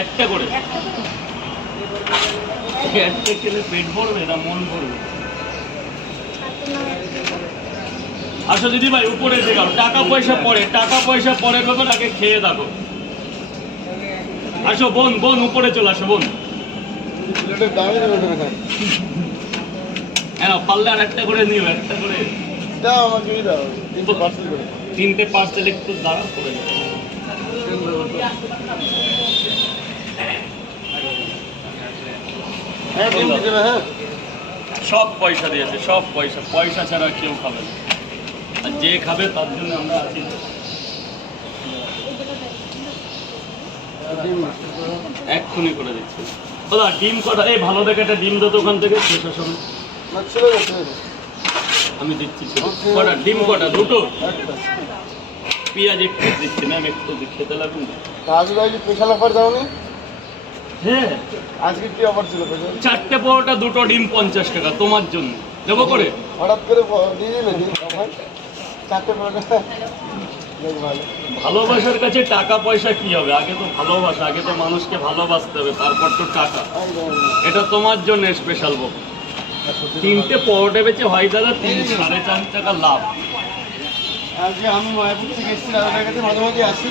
একটা করে পেট ভরবে না মন ভরবে? আসো দিদি ভাই উপরে দেখাও, টাকা পয়সা পরে, টাকা পয়সা পরের ব্যাপার, আগে খেয়ে দেখো। আসো বোন, বোন উপরে চলে আসো বোন। হ্যাঁ পারলে আর একটা করে নিও, একটা করে তিনটে পার্সেল একটু দাঁড়া করে সব পয়সা দিয়েছে, সব পয়সা, পয়সা ছাড়া কেউ খাবে না, আর যে খাবে তার জন্য আমরা আছি। এক্ষুনি করে দিচ্ছি দাদা। ডিম কটা? এই ভালো দেখে একটা ডিম দাও তো ওখান থেকে, শেষের সময় আমি দিচ্ছি। কটা ডিম? কটা? দুটো। পেঁয়াজ একটু দিচ্ছি ম্যাম, একটু খেতে লাগুন। স্পেশাল অফার দাওনি? হ্যাঁ আজকে কি অফার ছিল? 4টে পরোটা, 2টো ডিম 50 টাকা তোমার জন্য দেবো করে। হঠাৎ করে দিয়ে দিলে 4টে পরোটা। ভালোবাসার কাছে টাকা পয়সা কি হবে? আগে তো ভালোবাসা, আগে তো মানুষকে ভালোবাসতে হবে, তারপর তো টাকা। এটা তোমার জন্য স্পেশাল বক। 3টে পরোটা বেচে হয় দাদা 3-4.5 টাকা লাভ। আজকে আমি মায়াপুর থেকে এসেছি, দাদার কাছে মাঝে মাঝে আসি।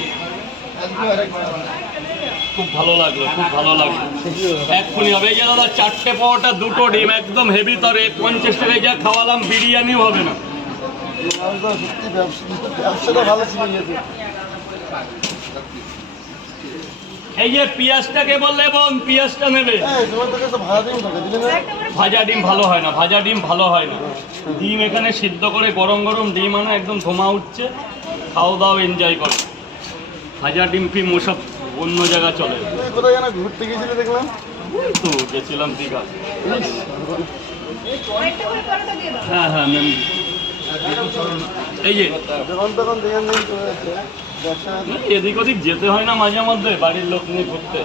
খুব ভালো লাগলো, খুব ভালো লাগলো। এক্ষুনি হবে। এই যে দাদা 4টে পরোটা, 2টো ডিম, একদম হেভি তরে, 50 টাকায় যা খাওয়ালাম বিরিয়ানিও হবে না। সত্যি ব্যবসাটা ভালো ছিল। এই যে পেঁয়াজটাকে বললে বোন, পেঁয়াজটা নেবে। ভাজা ডিম ভালো হয় না, ভাজা ডিম ভালো হয় না। ডিম এখানে সিদ্ধ করে গরম গরম ডিম আনো, একদম ধোঁয়া উঠছে, খাও দাও, এনজয় করো। ভাজা ডিম ফিম ওসব অন্য জায়গা চলে। কোথায় যেন ঘুরতে গেছিলে দেখলাম? তো গেছিলাম দীঘা। হ্যাঁ হ্যাঁ ম্যাম। এই যে এদিক ওদিক যেতে হয় না মাঝে মধ্যে, বাড়ির লোক নিয়ে ঘুরতে।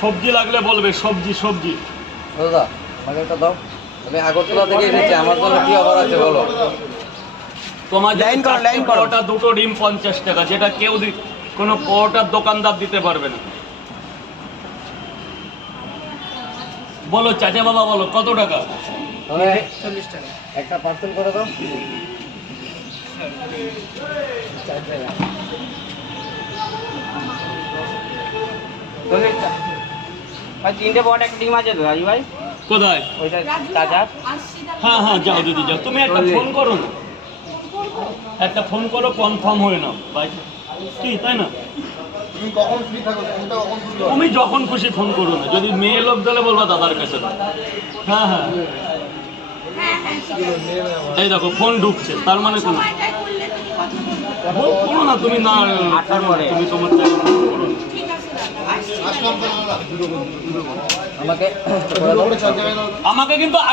সবজি লাগলে বলবে, সবজি সবজি। দাদা আমাকে একটা দাও, আমি আগরতলা থেকে এসেছি, আমার জন্য কি অফার আছে বলো? তোমার লাইন পরোটা, 2টো ডিম 50 টাকা, যেটা কেউ কোনো পরোটার দোকানদার দিতে পারবে না। বলো চাচা বাবা, বলো কত টাকা? 40 টাকা। একটা পার্সেল করে দাও। ভাই 3টে পরোটা, একটা ডিম আছে তো রাজু ভাই? কোথায়? ওইটা তাজা। হ্যাঁ হ্যাঁ যাও দিদি যাও, তুমি একটা ফোন করো না, একটা ফোন করো, কনফার্ম হয়ে নাও ভাই, কি তাই না? তুমি কখন ফ্রি থাকো? তুমি যখন খুশি ফোন করো না, যদি মেয়ে লোক দিলে বলবা দাদার কাছে দাও। হ্যাঁ হ্যাঁ এই দেখো ফোন ঢুকছে, তার মানে কোনো করো না তুমি, না তুমি তোমার করো না। আমাকে আমাকে কিন্তু